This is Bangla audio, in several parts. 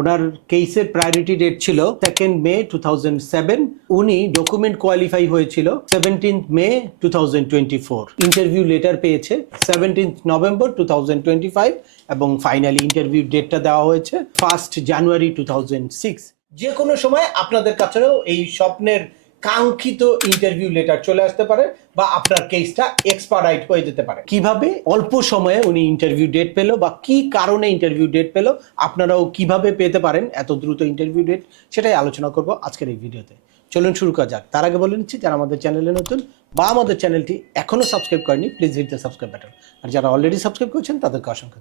ওনার কেসের প্রায়োরিটি ডেট ছিল 2nd মে 2007। উনি ডকুমেন্ট কোয়ালিফাই হয়েছিল 17th মে 2024। ইন্টারভিউ লেটার পেয়েছে 17th নভেম্বর 2025 এবং ফাইনালি ইন্টারভিউ ডেটটা দেওয়া হয়েছে 1st জানুয়ারি 2006। যে কোনো সময় আপনাদের কাছেও এই স্বপ্নের কাঙ্ক্ষিত ইন্টারভিউ লেটার চলে আসতে পারে বা আপনার কেসটা এক্সপার্ডাইট হয়ে যেতে পারে। কিভাবে অল্প সময়ে উনি ইন্টারভিউ ডেট পেল বা কি কারণে ইন্টারভিউ ডেট পেল, আপনারাও কিভাবে পেতে পারেন এত দ্রুত ইন্টারভিউ ডেট, সেটাই আলোচনা করব আজকের এই ভিডিওতে। চলুন শুরু করা যাক। তার আগে বলে নিচ্ছি, যারা আমাদের চ্যানেলে নতুন বা আমাদের চ্যানেলটি এখনো সাবস্ক্রাইব করেনি, please hit the subscribe button. আর যারা অলরেডি সাবস্ক্রাইব করেছেন তাদেরকে অসংখ্য।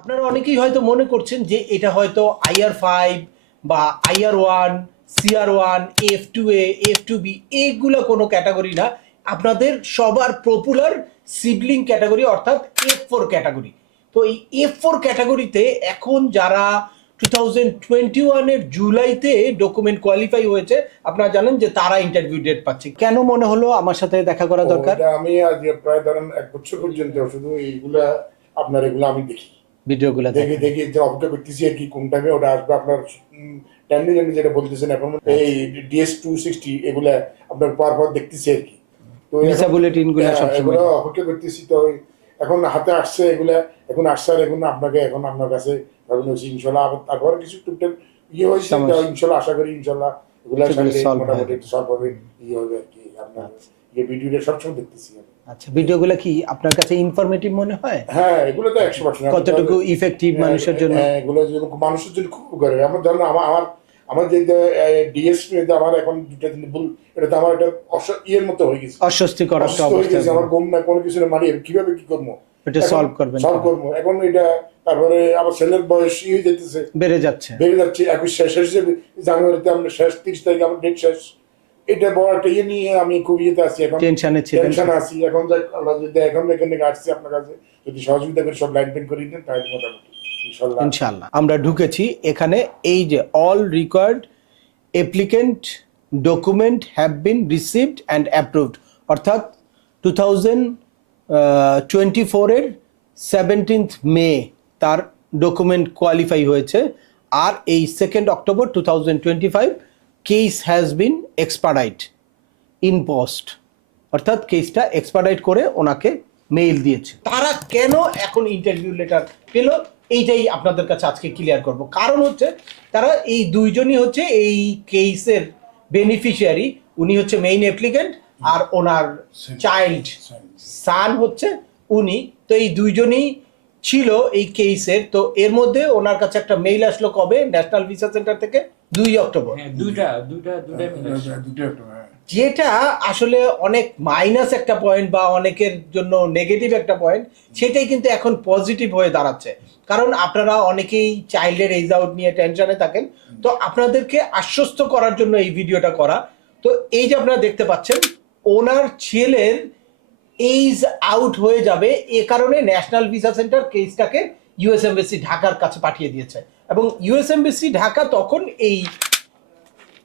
আপনারা অনেকেই হয়তো মনে করছেন যে এটা হয়তো IR5 বা IR1, CR1, F2A, F2B এইগুলো কোনো ক্যাটাগরি না। আপনাদের সবার পপুলার সিবলিং ক্যাটাগরি অর্থাৎ F4 ক্যাটাগরি। তো এই F4 ক্যাটাগরিতে এখন যারা 2021-এর জুলাইতে ডকুমেন্ট কোয়ালিফাই হয়েছে, আপনারা জানেন যে তারা ইন্টারভিউ ডেট পাচ্ছে। কেন মনে হলো আমার সাথে দেখা করা দরকার? আমি আজ প্রায় ধরেন 1 বছর পর্যন্ত শুধু এইগুলা আপনার এগুলো আমি দেখি, ভিডিওগুলো দেখি যে অপেক্ষা করতেছি আর কি কোন টাইমে ওটা আসবে। আপনার টাইমলি যেটা বলতেছেন এখন এই DS 260 এগুলা আপনার পর দেখতেছি আর কি। তো ভিসা বুলেটিনগুলো সবসময় অপেক্ষা করতেছি। তো এখন হাতে আসছে এগুলা, এখন আসছে আর এখন আপনাকে এখন আপনার কাছে ইনশাল্লাহ তারপরে কিছু টুকটাক হয়েছে, ইনশাল্লাহ আশা করি ইনশাল্লাহ এগুলা মোটামুটি একটু সলভ হবে হবে আর কি। আপনার ভিডিওটা সবসময় দেখতেছি। আচ্ছা, ভিডিওগুলো কি আপনার কাছে ইনফরমেটিভ মনে হয়? হ্যাঁ, এগুলো তো 100%। কতটুকু ইফেক্টিভ মানুষের জন্য? এগুলো মানুষের জন্য খুব করে। আমার ধরেন আমার যে ডিএসপি আমার এখন দুটা দিন ভুল, এটা তো আমার একটা ইয়ের মতো হয়ে গেছে, অস্বস্তিকর একটা অবস্থা। আমার ঘুম না কোনো কিছু না, মানে কিভাবে কি করবো এটা সলভ করবো এখন এটা। তারপরে আমার ছেলের বয়স হয়ে যেতেছে, বেড়ে যাচ্ছে 21 শেষ জানুয়ারিতে আমরা শেষ 30 তারিখে আমার ডেট শেষ। এটা বড় একটা ইয়ে নিয়ে আমি খুব ইয়েতে আছি, এখন টেনশনে আছি। এখন আল্লাহ যদি এখন এখানে আসছি আপনার কাছে, যদি সহযোগিতা করে সব লাইন পেন করে দিন তাহলে মোটামুটি ইনশাল্লাহ। আমরা ঢুকেছি এখানে, এই যে all required applicant document have been received and approved, অর্থাৎ 2024-এর 17th মে তার ডকুমেন্ট কোয়ালিফাই হয়েছে। আর এই 2nd October 2025 case has been expedite in post, অর্থাৎ কেসটা এক্সপার্ডাইট করে ওনাকে মেইল দিয়েছে। তারা কেন এখন ইন্টারভিউ লেটার পেল, এইটাই আপনাদের কাছে আজকে ক্লিয়ার করব। কারণ হচ্ছে তারা এই দুইজনই হচ্ছে এই কেসের বেনিফিশিয়ারি। উনি হচ্ছে মেইন অ্যাপ্লিকেন্ট আর ওনার চাইল্ড সান হচ্ছে উনি। তো এই দুইজনই ছিল এই কেসের। তো এর মধ্যে ওনার কাছে একটা মেইল আসলো কবে? ন্যাশনাল ভিসা সেন্টার থেকে 2 অক্টোবর। দুইটা যেটা আসলে অনেক মাইনাস একটা পয়েন্ট বা অনেকের জন্য নেগেটিভ একটা পয়েন্ট, সেটাই কিন্তু এখন পজিটিভ হয়ে দাঁড়াচ্ছে। কারণ আপনারা অনেকেই চাইল্ডের এজ আউট নিয়ে টেনশনে থাকেন, তো আপনাদেরকে আশ্বস্ত করার জন্য এই ভিডিওটা করা। তো এই যে আপনারা দেখতে পাচ্ছেন ওনার ছেলের এইজ আউট হয়ে যাবে, এ কারণে ন্যাশনাল ভিসা সেন্টার কেসটাকে ইউএস এমবাসি ঢাকার কাছে পাঠিয়ে দিয়েছে এবং ইউএস এমবাসি ঢাকা তখন এই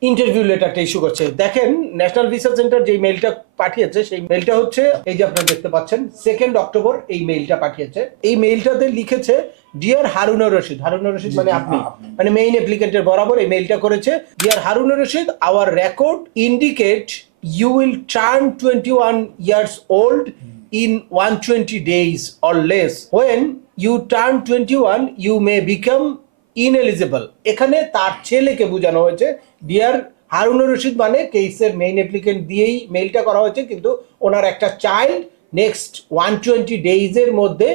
ইন্টারভিউ লেটারটা ইস্যু করছে। দেখেন ন্যাশনাল ভিসা সেন্টার যে মেইলটা পাঠিয়েছে, সেই মেইলটা হচ্ছে এই যে আপনারা দেখতে পাচ্ছেন 2nd অক্টোবর এই মেইলটা পাঠিয়েছে। এই মেইলটাতে লিখেছে ডিয়ার হারুনুর রশিদ। হারুনুর রশিদ মানে আপনি, মানে মেইন অ্যাপ্লিকেন্টের বরাবর এই মেইলটা করেছে। Dear Harunur Rashid, our record indicate you will turn 21 years old in 120 days or less. When you turn 21 you may become ineligible. এখানে তার ছেলেকে বোঝানো হয়েছে। ডিয়ার হারুনুর রশিদ মানে কেসের মেইন অ্যাপ্লিকেন্ট দিয়েই মেইলটা করা হয়েছে, কিন্তু ওনার একটা চাইল্ড নেক্সট 120 ডেজের মধ্যে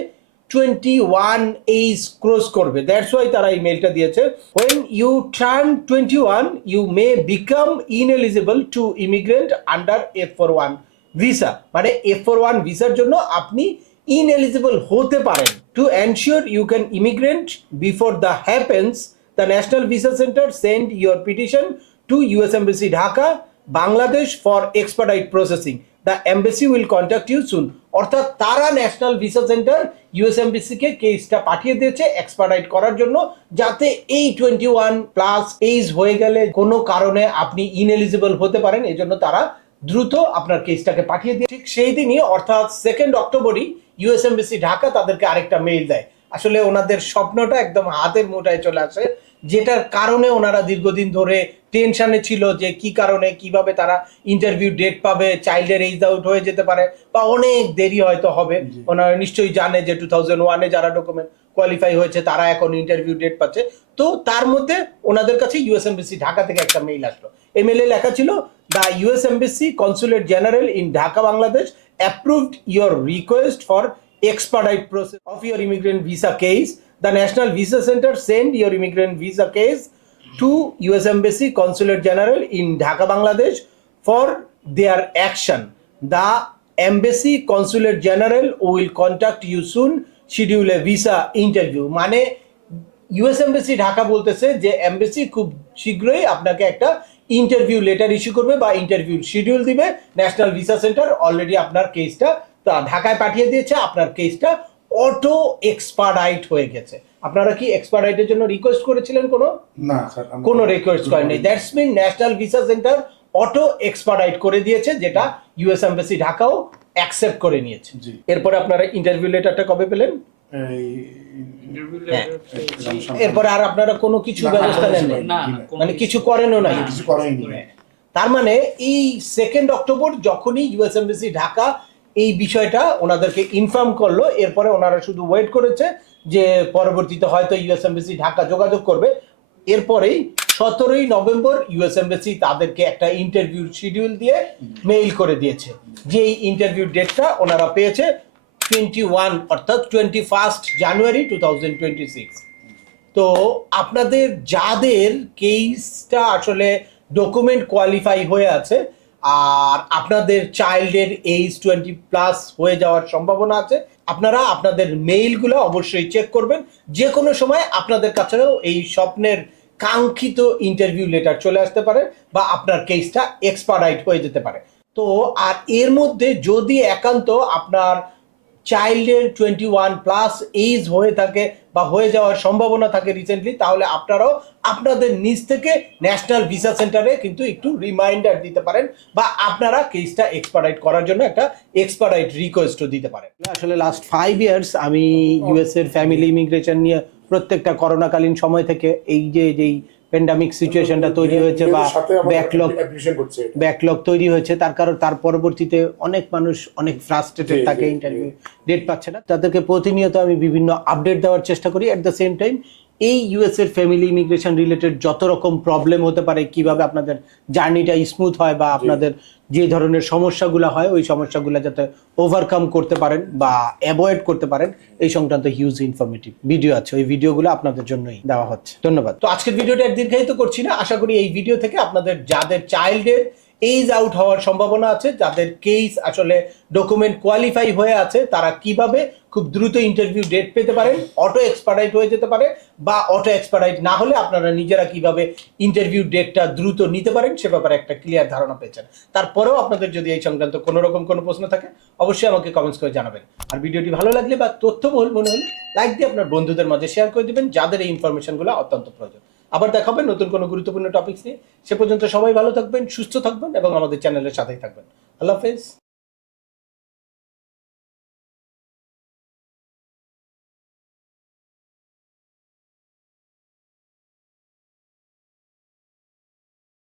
21 এজ ক্রস করবে, দ্যাটস ওয়াই তারা এই মেইলটা দিয়েছে। when you turn 21 you may become ineligible to immigrant under F41 visa, মানে F41 ভিসার জন্য আপনি ineligible হতে পারেন। to ensure you can immigrant before that happens, the National Visa Center send your petition to US Embassy Dhaka, Bangladesh for expedite processing. The embassy will contact you soon. অর্থাৎ তারা ন্যাশনাল ভিসা সেন্টার ইউএস এমবাসিকে কেসটা পাঠিয়ে দিয়েছে এক্সপার্ডাইট করার জন্য, যাতে এই 21 প্লাস এজ হয়ে গেলে কোনো কারণে আপনি ইনএলিজিবল হতে পারেন, এই জন্য তারা দ্রুত আপনার কেসটাকে পাঠিয়ে দিয়ে ঠিক সেই দিনই অর্থাৎ 2 অক্টোবরই ইউএস এমবাসি ঢাকা তাদেরকে আরেকটা মেইল দেয়। আসলে ওনাদের স্বপ্নটা একদম হাতের মুঠায় চলে আসে, যেটার কারণে ওনারা দীর্ঘদিন ধরে টেনশনে ছিল যে কি কারণে কিভাবে তারা ইন্টারভিউ ডেট পাবে, চাইল্ডের এইজ আউট হয়ে যেতে পারে বা অনেক দেরি হয়তো হবে। ওনারা নিশ্চয়ই জানে যে 2001-এ যারা ডকুমেন্ট কোয়ালিফাই হয়েছে তারা এখন ইন্টারভিউ ডেট পাচ্ছে। তো তার মধ্যে ওনাদের কাছে ইউএস এমবাসি ঢাকা থেকে একটা মেইল আসলো। এই মেইলে লেখা ছিল, the US embassy consulate general in Dhaka Bangladesh approved your request for expedite process of your immigrant visa case. The National Visa Center send your immigrant visa case to US Embassy Consulate General in Dhaka, Bangladesh for their action. The Embassy Consulate General will contact you soon, schedule a visa interview. মানে ইউএস এমবাসি ঢাকা বলতেছে যে এমবাসি খুব শীঘ্রই আপনাকে একটা ইন্টারভিউ লেটার ইস্যু করবে বা ইন্টারভিউ শিডিউল দিবে। ন্যাশনাল ভিসা সেন্টার অলরেডি আপনার কেসটা ঢাকায় পাঠিয়ে দিয়েছে, আপনার কেসটা অটো এক্সপার্ডাইট হয়ে গেছে। আপনারা কি এক্সপার্ডাইটের জন্য রিকোয়েস্ট করেছিলেন? না স্যার, কোনো রিকোয়েস্ট করেননি। That's mean national visa centre auto expedite করে দিয়েছে, যেটা ইউএস এমবাসি ঢাকাও অ্যাকসেপ্ট করে নিয়েছে। এরপরে আপনারা ইন্টারভিউ লেটারটা কবে পেলেন? এরপরে আর আপনারা কোনো কিছু ব্যবস্থা নেন মানে কিছু করেনও না? কিছু করেনি। তার মানে এই 2 অক্টোবর যখনই ইউএস এমবাসি ঢাকা এই বিষয়টা ওনাদেরকে ইনফর্ম করলো, এরপরে ওনারা শুধু ওয়েট করেছে যে পরবর্তীতে হয়তো ইউএস এমবাসি ঢাকা যোগাযোগ করবে। এরপরেই 17 নভেম্বর ইউএস এমবাসি তাদেরকে একটা ইন্টারভিউ শিডিউল দিয়ে মেইল করে দিয়েছে, যে ইন্টারভিউ ডেটটা ওনারা পেয়েছে 21 অর্থাৎ 21 জানুয়ারি 2026। তো আপনাদের যাদের কেসটা আসলে ডকুমেন্ট কোয়ালিফাই হয়ে আছে আর আপনাদের চাইল্ডের এইজ 20+ হয়ে যাওয়ার সম্ভাবনা আছে, আপনারা আপনাদের মেইলগুলো অবশ্যই চেক করবেন। যে কোনো সময় আপনাদের কাছেও এই স্বপ্নের কাঙ্ক্ষিত ইন্টারভিউ লেটার চলে আসতে পারে বা আপনার কেসটা এক্সপার্ডাইট হয়ে যেতে পারে। তো আর এর মধ্যে যদি একান্ত আপনার চাইল্ডের 21+ এইজ হয়ে থাকে বা হয়ে যাওয়ার সম্ভাবনা থাকে রিসেন্টলি, তাহলে আপনারাও আপনাদের নিজ থেকে ন্যাশনাল ভিসা সেন্টারে কিন্তু একটু রিমাইন্ডার দিতে পারেন বা আপনারা কেসটা এক্সপার্ডাইট করার জন্য একটা এক্সপার্ডাইট রিকোয়েস্টও দিতে পারেন। আসলে লাস্ট 5 ইয়ার্স আমি ইউএস এর ফ্যামিলি ইমিগ্রেশন নিয়ে প্রত্যেকটা করোনাকালীন সময় থেকে এই যেই প্যান্ডামিক সিচুয়েশনটা তৈরি হয়েছে বা ব্যাকলগ তৈরি হয়েছে, তার পরবর্তীতে অনেক মানুষ অনেক ফ্রাস্ট্রেটেড থাকে, ইন্টারভিউ ডেট পাচ্ছে না। তাদেরকে প্রতিনিয়ত আমি বিভিন্ন আপডেট দেওয়ার চেষ্টা করি। অ্যাট দ্য সেম টাইম এই ইউএস এর ফ্যামিলি ইমিগ্রেশন রিলেটেড যত রকম প্রবলেম হতে পারে, কিভাবে আপনাদের জার্নিটা স্মুথ হয় বা আপনাদের যে ধরনের সমস্যাগুলো হয় ওই সমস্যাগুলো যাতে ওভারকাম করতে পারেন বা অ্যাভয়েড করতে পারেন, এই সংক্রান্ত হিউজ ইনফরমেটিভ ভিডিও আছে। ওই ভিডিওগুলো আপনাদের জন্যই দেওয়া হচ্ছে। ধন্যবাদ। তো আজকের ভিডিওটা দীর্ঘায়িত করছি না। আশা করি এই ভিডিও থেকে আপনাদের যাদের চাইল্ডের এইজ আউট হওয়ার সম্ভাবনা আছে, যাদের কেস আসলে ডকুমেন্ট কোয়ালিফাই হয়ে আছে, তারা কিভাবে খুব দ্রুত ইন্টারভিউ ডেট পেতে পারেন, অটো এক্সপার্ডাইট হয়ে যেতে পারে বা অটো এক্সপার্ডাইট না হলে আপনারা নিজেরা কিভাবে ইন্টারভিউ ডেটটা দ্রুত নিতে পারেন সে ব্যাপারে একটা ক্লিয়ার ধারণা পেয়েছেন। তারপরেও আপনাদের যদি এই সংক্রান্ত কোনো রকম কোনো প্রশ্ন থাকে অবশ্যই আমাকে কমেন্টস করে জানাবেন। আর ভিডিওটি ভালো লাগলে বা তথ্যবহুল মনে হলে লাইক দিয়ে আপনার বন্ধুদের মাঝে শেয়ার করে দিবেন যাদের এই ইনফরমেশনগুলো অত্যন্ত প্রয়োজন। আবার দেখা হবে নতুন কোনো গুরুত্বপূর্ণ টপিকস নিয়ে। সে পর্যন্ত সবাই ভালো থাকবেন, সুস্থ থাকবেন এবং আমাদের চ্যানেলের সাথেই থাকবেন। আল্লাহ হাফেজ।